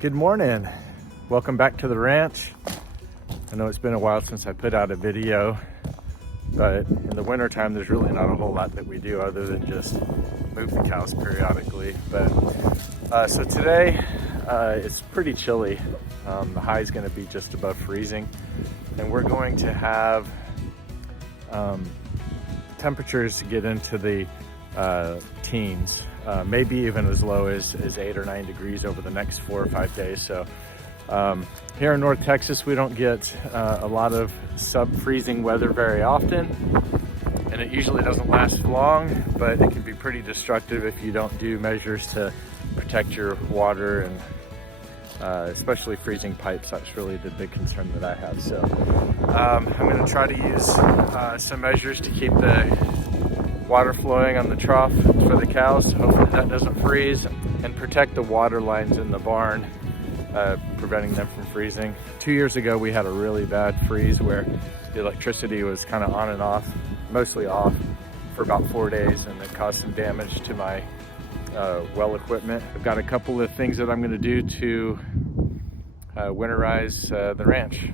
Good morning. Welcome back to the ranch. I know it's been a while since I put out a video, but in the wintertime there's really not a whole lot that we do other than just move the cows periodically. But so today it's pretty chilly. The high is going to be just above freezing, and we're going to have temperatures get into the teens, maybe even as low as 8 or 9 degrees over the next 4 or 5 days. So here in North Texas, we don't get a lot of sub-freezing weather very often, and it usually doesn't last long, but it can be pretty destructive if you don't do measures to protect your water, and especially freezing pipes. That's really the big concern that I have. So I'm going to try to use some measures to keep the water flowing on the trough for the cows. Hopefully that doesn't freeze, and protect the water lines in the barn, preventing them from freezing. 2 years ago we had a really bad freeze where the electricity was kind of on and off, mostly off, for about 4 days, and it caused some damage to my well equipment. I've got a couple of things that I'm going to do to winterize the ranch.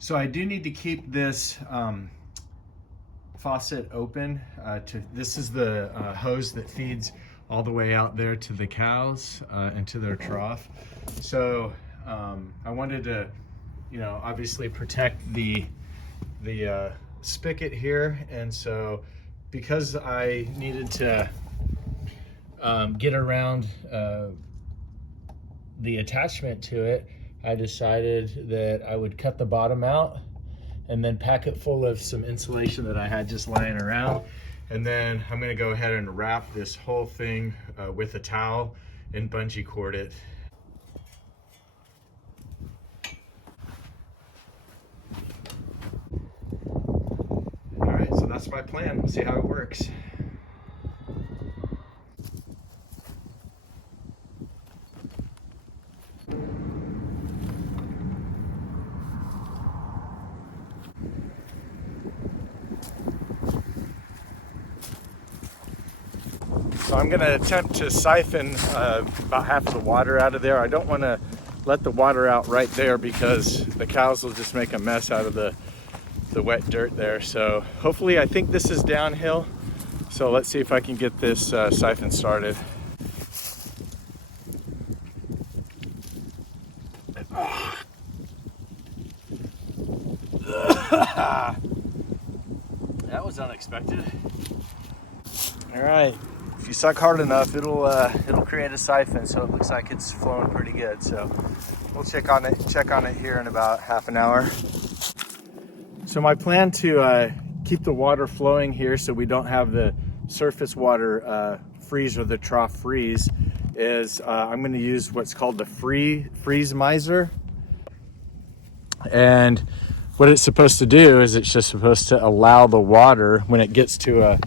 So I do need to keep this faucet open. This is the hose that feeds all the way out there to the cows and to their trough. So I wanted to, obviously protect the spigot here, and so because I needed to get around the attachment to it, I decided that I would cut the bottom out and then pack it full of some insulation that I had just lying around. And then I'm gonna go ahead and wrap this whole thing with a towel and bungee cord it. All right, so that's my plan. We'll see how it works. So I'm going to attempt to siphon about half of the water out of there. I don't want to let the water out right there because the cows will just make a mess out of the wet dirt there. So hopefully, I think this is downhill. So let's see if I can get this siphon started. That was unexpected. All right. If you suck hard enough, it'll create a siphon, so it looks like it's flowing pretty good. So we'll check on it here in about half an hour. So my plan to keep the water flowing here so we don't have the surface water freeze or the trough freeze is I'm going to use what's called the freeze miser. And what it's supposed to do is it's just supposed to allow the water, when it gets to a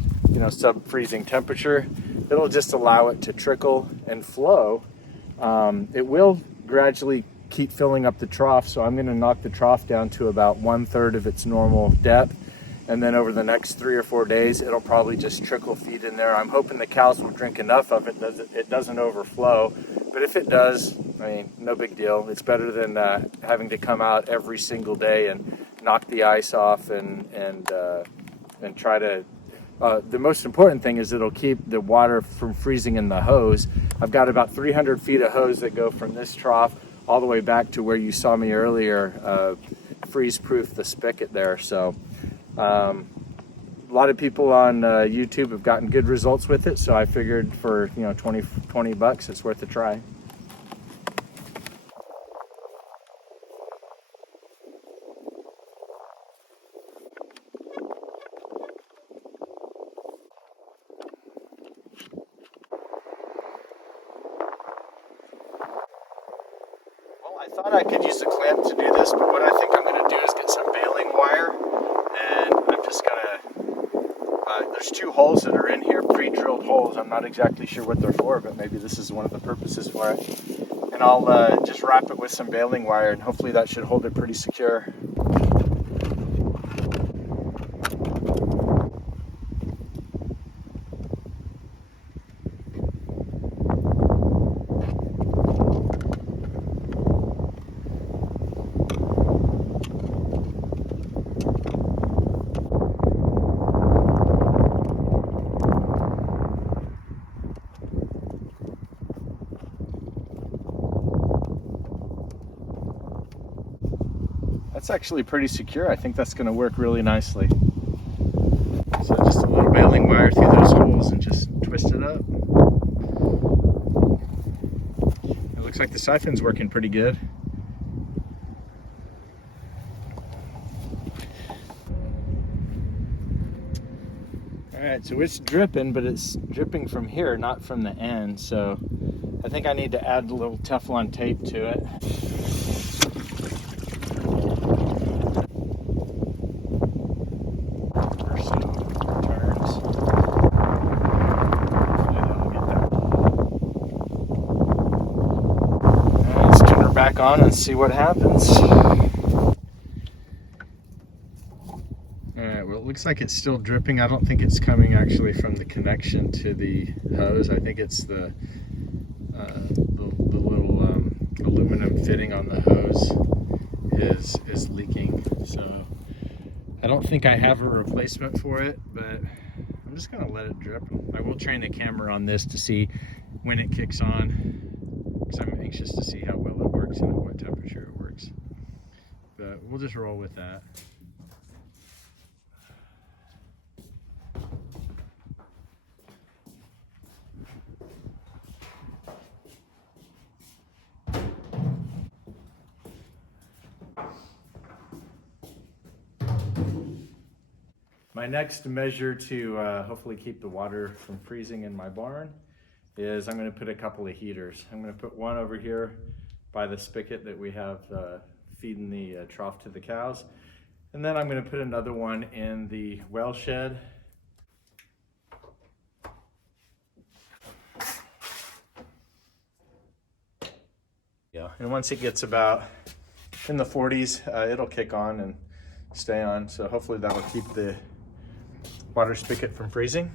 sub-freezing temperature, it'll just allow it to trickle and flow. It will gradually keep filling up the trough, so I'm going to knock the trough down to about 1/3 of its normal depth, and then over the next 3 or 4 days it'll probably just trickle feed in there. I'm hoping the cows will drink enough of it that it doesn't overflow, but if it does, I mean, no big deal. It's better than having to come out every single day and knock the ice off and try to the most important thing is it'll keep the water from freezing in the hose. I've got about 300 feet of hose that go from this trough all the way back to where you saw me earlier freeze-proof the spigot there. So a lot of people on YouTube have gotten good results with it. So I figured for 20 bucks, it's worth a try. I thought I could use a clamp to do this, but what I think I'm going to do is get some baling wire, and I'm just going to, there's 2 holes that are in here, pre-drilled holes. I'm not exactly sure what they're for, but maybe this is one of the purposes for it. And I'll just wrap it with some baling wire, and hopefully that should hold it pretty secure. That's actually pretty secure. I think that's going to work really nicely. So just a little baling wire through those holes and just twist it up. It looks like the siphon's working pretty good. Alright, so it's dripping, but it's dripping from here, not from the end. So I think I need to add a little Teflon tape to it. Back on and see what happens. Alright, well, it looks like it's still dripping. I don't think it's coming actually from the connection to the hose. I think it's the little aluminum fitting on the hose is leaking. So I don't think I have a replacement for it, but I'm just gonna let it drip. I will train the camera on this to see when it kicks on, because I'm anxious to see how well it works and at what temperature it works. But we'll just roll with that. My next measure to hopefully keep the water from freezing in my barn is I'm going to put a couple of heaters. I'm going to put one over here by the spigot that we have feeding the trough to the cows. And then I'm going to put another one in the well shed. Yeah, and once it gets about in the 40s, it'll kick on and stay on. So hopefully that will keep the water spigot from freezing.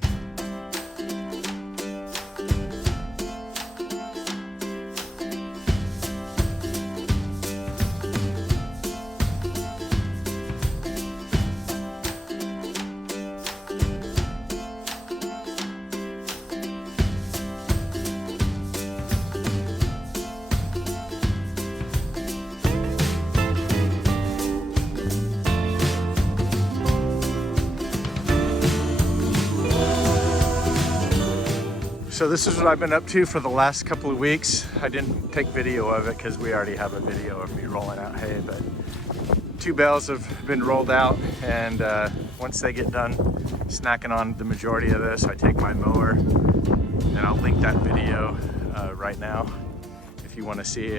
So this is what I've been up to for the last couple of weeks. I didn't take video of it because we already have a video of me rolling out hay, but 2 bales have been rolled out, and once they get done snacking on the majority of this, I take my mower, and I'll link that video right now if you want to see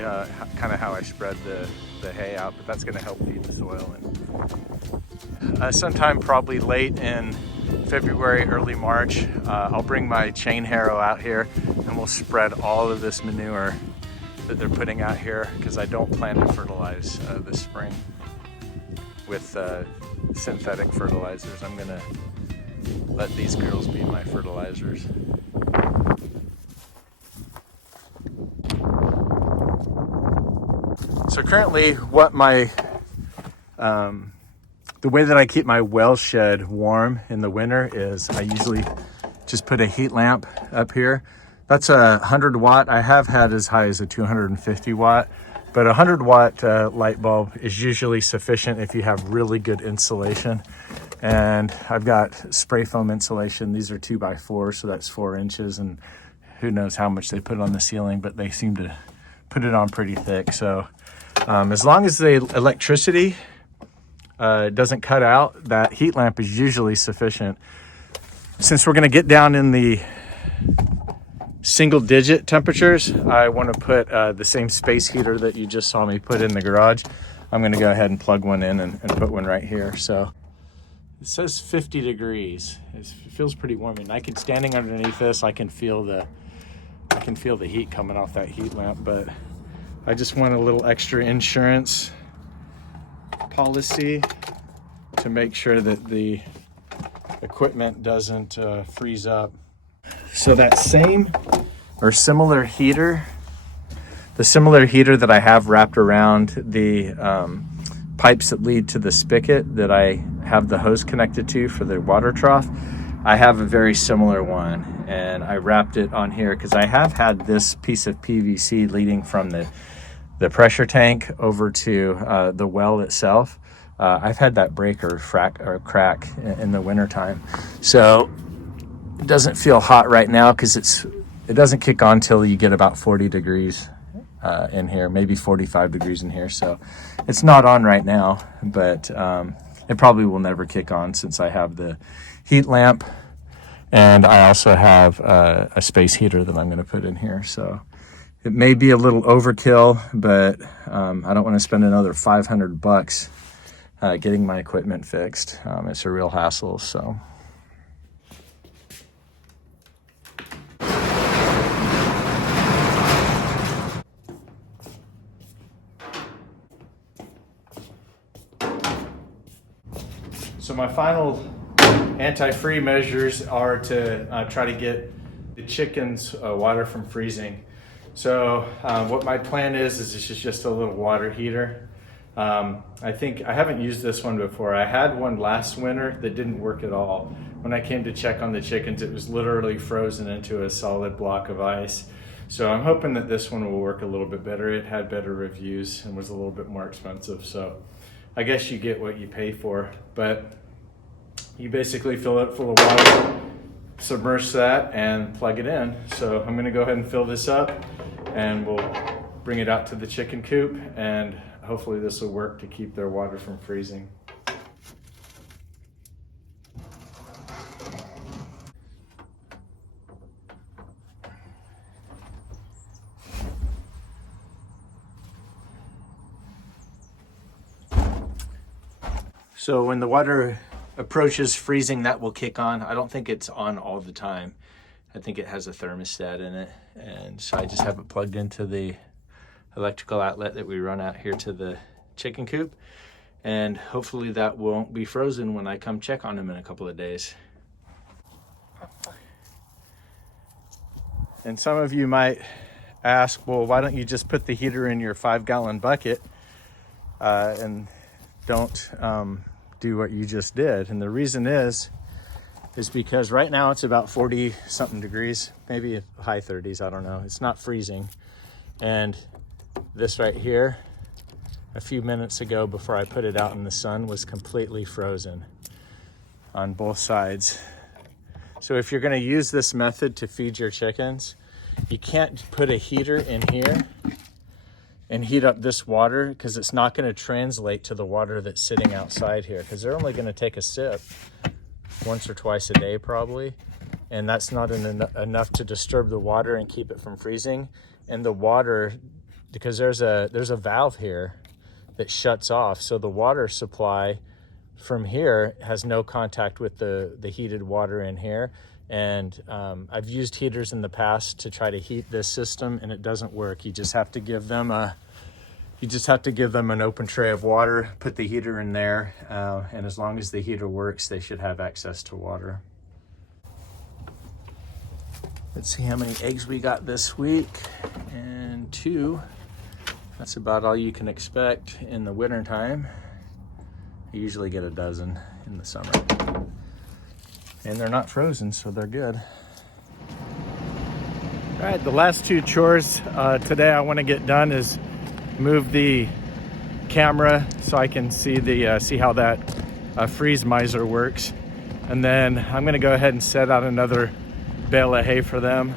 kind of how I spread the hay out, but that's going to help feed the soil. And sometime probably late in February, early March, I'll bring my chain harrow out here and we'll spread all of this manure that they're putting out here, because I don't plan to fertilize this spring with synthetic fertilizers. I'm gonna let these girls be my fertilizers. So currently what my the way that I keep my well shed warm in the winter is I usually just put a heat lamp up here That's a 100 watt. I have had as high as a 250 watt, but a 100 watt light bulb is usually sufficient if you have really good insulation. And I've got spray foam insulation. These are 2x4, so that's 4 inches, and who knows how much they put on the ceiling, but they seem to put it on pretty thick. So as long as the electricity doesn't cut out, that heat lamp is usually sufficient. Since we're gonna get down in the single digit temperatures, I want to put the same space heater that you just saw me put in the garage. I'm going to go ahead and plug one in and put one right here. So it says 50 degrees. It feels pretty warm, and standing underneath this, I can feel the heat coming off that heat lamp. But I just want a little extra insurance policy to make sure that the equipment doesn't freeze up. So that same or similar heater, the similar heater that I have wrapped around the pipes that lead to the spigot that I have the hose connected to for the water trough, I have a very similar one, and I wrapped it on here because I have had this piece of PVC leading from the pressure tank over to the well itself. I've had that break or crack in the wintertime. So it doesn't feel hot right now because it doesn't kick on till you get about 40 degrees in here, maybe 45 degrees in here. So it's not on right now, but it probably will never kick on since I have the heat lamp, and I also have a space heater that I'm going to put in here. So it may be a little overkill, but I don't want to spend another $500 getting my equipment fixed. It's a real hassle. So my final anti-freeze measures are to try to get the chickens' water from freezing. So what my plan is this is just a little water heater. I think I haven't used this one before. I had one last winter that didn't work at all. When I came to check on the chickens, it was literally frozen into a solid block of ice. So I'm hoping that this one will work a little bit better. It had better reviews and was a little bit more expensive. So I guess you get what you pay for, but you basically fill it full of water, submerge that, and plug it in. So I'm gonna go ahead and fill this up, and we'll bring it out to the chicken coop, and hopefully this will work to keep their water from freezing. So when the water approaches freezing, that will kick on. I don't think it's on all the time. I think it has a thermostat in it. And so I just have it plugged into the electrical outlet that we run out here to the chicken coop. And hopefully that won't be frozen when I come check on them in a couple of days. And some of you might ask, well, why don't you just put the heater in your 5-gallon bucket and don't do what you just did? And the reason is because right now it's about 40 something degrees, maybe high 30s, I don't know. It's not freezing. And this right here, a few minutes ago before I put it out in the sun, was completely frozen on both sides. So if you're going to use this method to feed your chickens, you can't put a heater in here and heat up this water, because it's not going to translate to the water that's sitting outside here, because they're only going to take a sip once or twice a day probably, and that's not enough to disturb the water and keep it from freezing. And the water, because there's a valve here that shuts off, so the water supply from here has no contact with the heated water in here. And I've used heaters in the past to try to heat this system, and it doesn't work. You just have to give them an open tray of water, put the heater in there, and as long as the heater works, they should have access to water. Let's see how many eggs we got this week. And 2. That's about all you can expect in the winter time. I usually get a dozen in the summer. And they're not frozen, so they're good. All right, the last two chores today I want to get done is move the camera so I can see how that freeze miser works, and then I'm going to go ahead and set out another bale of hay for them.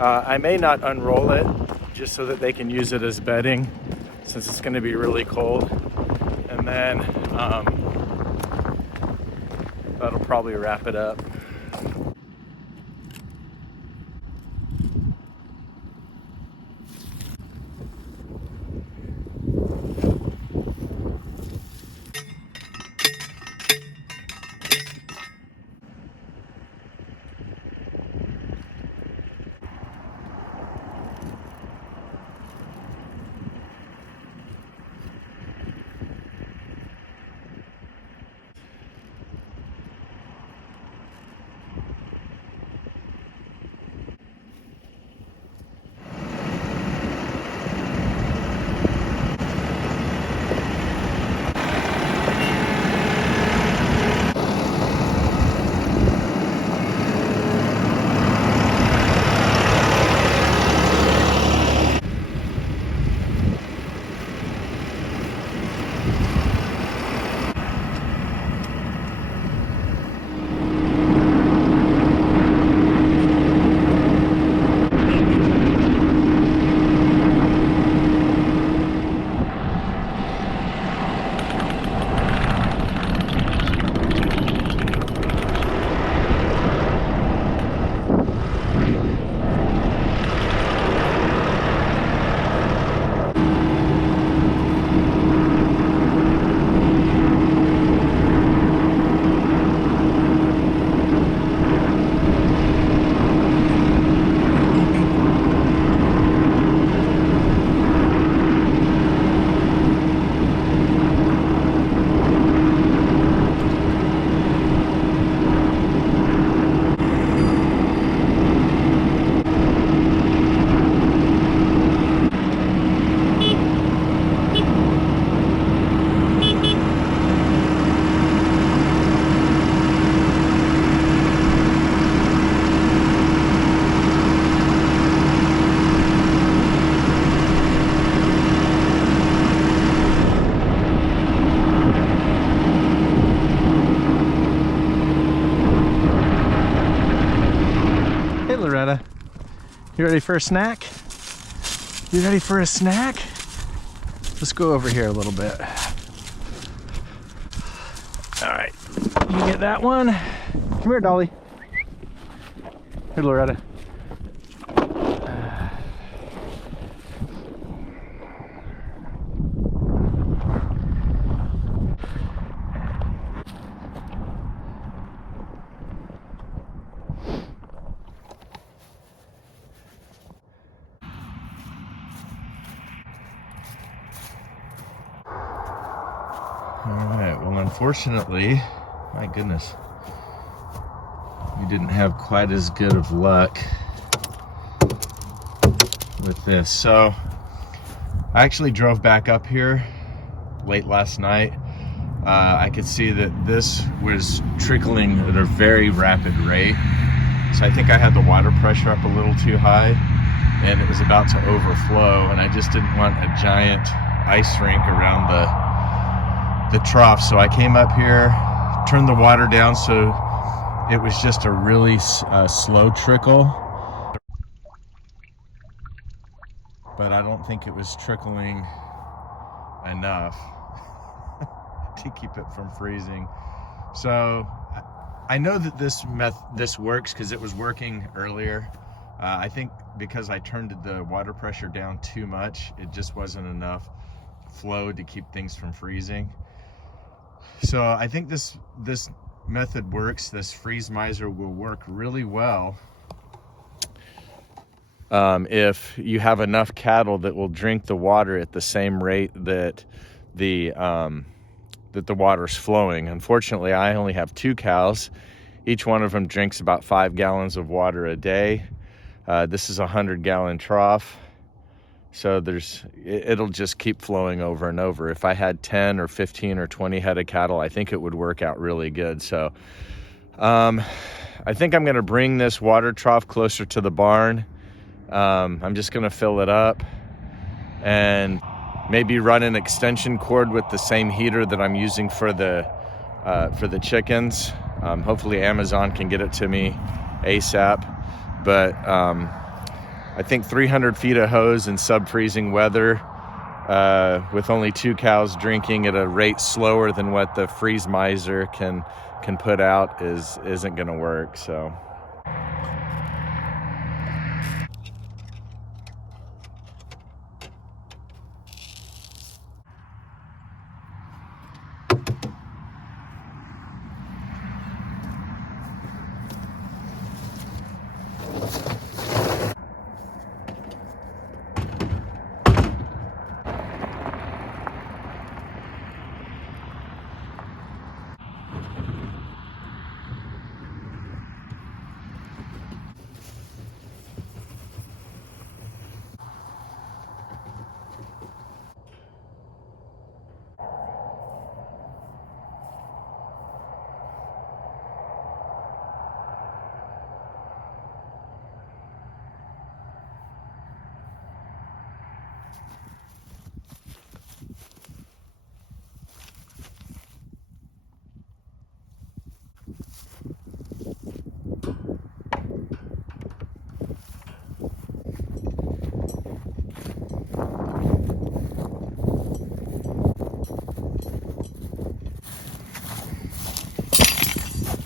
I may not unroll it just so that they can use it as bedding since it's going to be really cold, and then that'll probably wrap it up. Loretta, you ready for a snack? You ready for a snack? Let's go over here a little bit. All right, you get that one. Come here, Dolly. Here, Loretta. Alright, well, unfortunately, my goodness, we didn't have quite as good of luck with this. So I actually drove back up here late last night. I could see that this was trickling at a very rapid rate. So I think I had the water pressure up a little too high and it was about to overflow, and I just didn't want a giant ice rink around the trough. So I came up here, turned the water down so it was just a really slow trickle, but I don't think it was trickling enough to keep it from freezing. So I know that this works because it was working earlier. I think because I turned the water pressure down too much, it just wasn't enough flow to keep things from freezing. So I think this method works. This freeze miser will work really well if you have enough cattle that will drink the water at the same rate that the water's flowing. Unfortunately, I only have 2 cows. Each one of them drinks about 5 gallons of water a day. This is a 100-gallon trough. So it'll just keep flowing over and over. If I had 10 or 15 or 20 head of cattle, I think it would work out really good. So I think I'm gonna bring this water trough closer to the barn I'm just gonna fill it up and maybe run an extension cord with the same heater that I'm using for the chickens. Hopefully Amazon can get it to me ASAP. But I think 300 feet of hose in sub-freezing weather with only 2 cows drinking at a rate slower than what the freeze miser can put out isn't going to work. So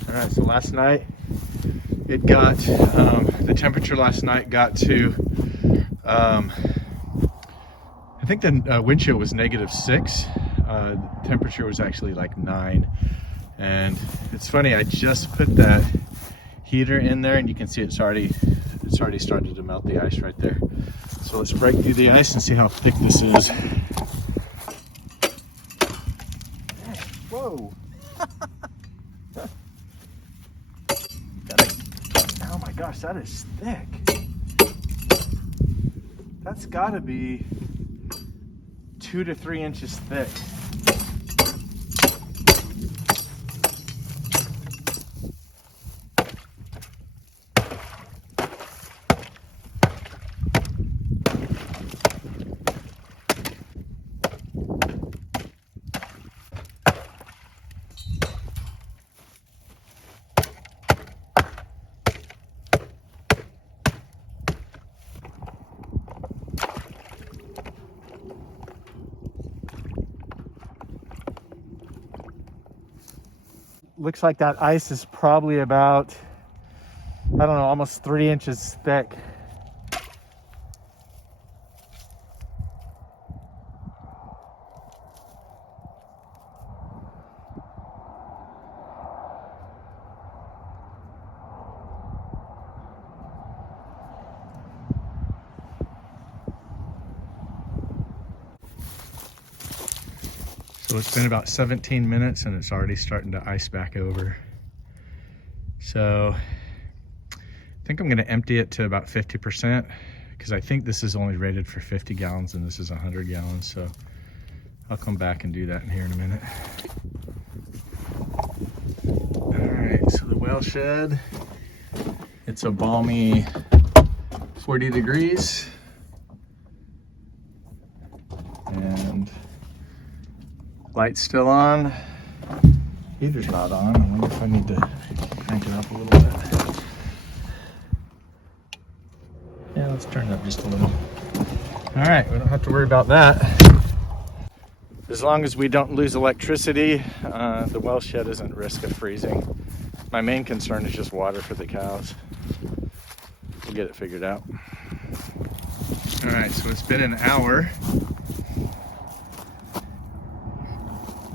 all right, so last night it got, the temperature last night got to, I think the wind chill was -6. Temperature was actually like 9. And it's funny, I just put that heater in there and you can see it's already started to melt the ice right there. So let's break through the ice and see how thick this is. Whoa. Oh my gosh, that is thick. That's gotta be 2 to 3 inches thick. Looks like that ice is probably about, I don't know, almost 3 inches thick. So it's been about 17 minutes and it's already starting to ice back over. So I think I'm gonna empty it to about 50% because I think this is only rated for 50 gallons and this is 100 gallons. So I'll come back and do that in here in a minute. All right, so the whale shed, it's a balmy 40 degrees. And light's still on, heater's not on. I wonder if I need to crank it up a little bit. Yeah, let's turn it up just a little. All right, we don't have to worry about that. As long as we don't lose electricity, the well shed isn't at risk of freezing. My main concern is just water for the cows. We'll get it figured out. All right, so it's been an hour.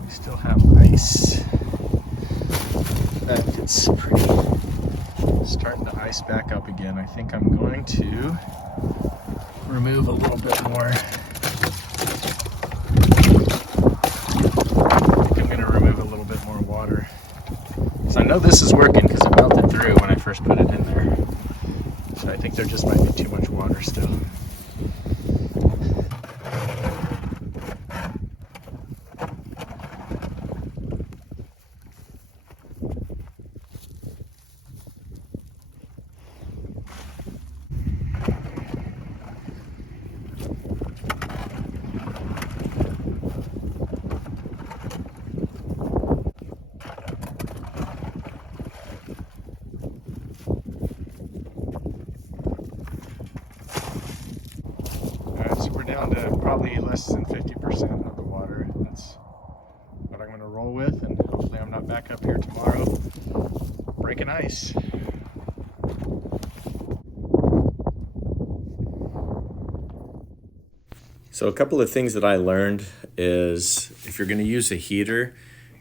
We still have ice. In fact, it's starting to ice back up again. I think I'm going to remove a little bit more. Water. So I know this is working because it melted through when I first put it in there. So I think there just might be too much water still. probably less than 50% of the water. That's what I'm going to roll with, and hopefully I'm not back up here tomorrow breaking ice. So a couple of things that I learned is if you're going to use a heater,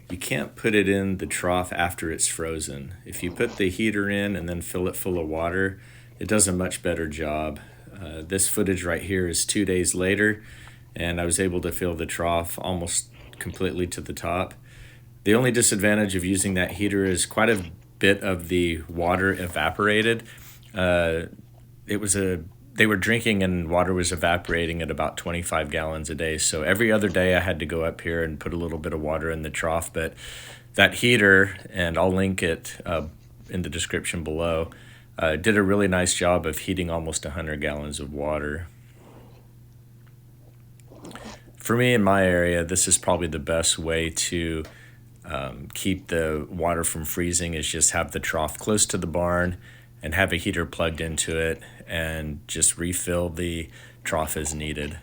you can't put it in the trough after it's frozen. If you put the heater in and then fill it full of water, it does a much better job. This footage right here is 2 days later, and I was able to fill the trough almost completely to the top. The only disadvantage of using that heater is quite a bit of the water evaporated. They were drinking and water was evaporating at about 25 gallons a day. So every other day I had to go up here and put a little bit of water in the trough. But that heater, and I'll link it in the description below, did a really nice job of heating almost 100 gallons of water. For me in my area, this is probably the best way to keep the water from freezing, is just have the trough close to the barn and have a heater plugged into it and just refill the trough as needed.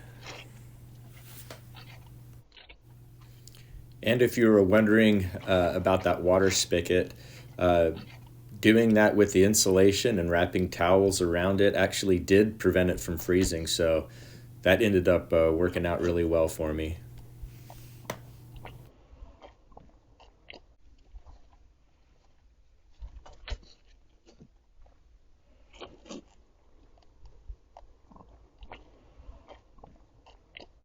And if you were wondering about that water spigot, doing that with the insulation and wrapping towels around it actually did prevent it from freezing, so that ended up working out really well for me.